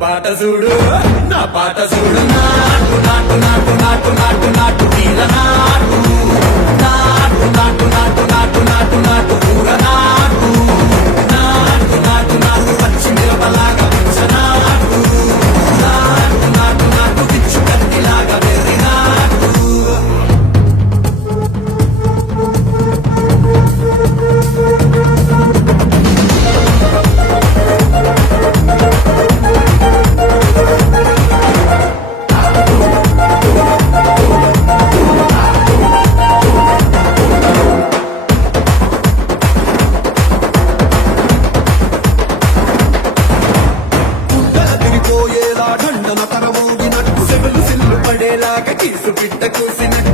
పాట చూడు నా పాట చూడు నాటు నాటు నాటు నాటు నాటు నాటు తీర నాటు నాటు నాటు నాటు నాటు నాటు నాటు కూర నాటు నాటు నాటు నాటు పచ్చి మిరపలాగా పెంచ నాటు నాటు నాటు నాటు పిచ్చు కత్తిలాగా వెర్రి నాటు దండన తరమూగినట్టు సెగలు సిల్లు పడేలాగా కీసు పిట్ట కూసినట్టు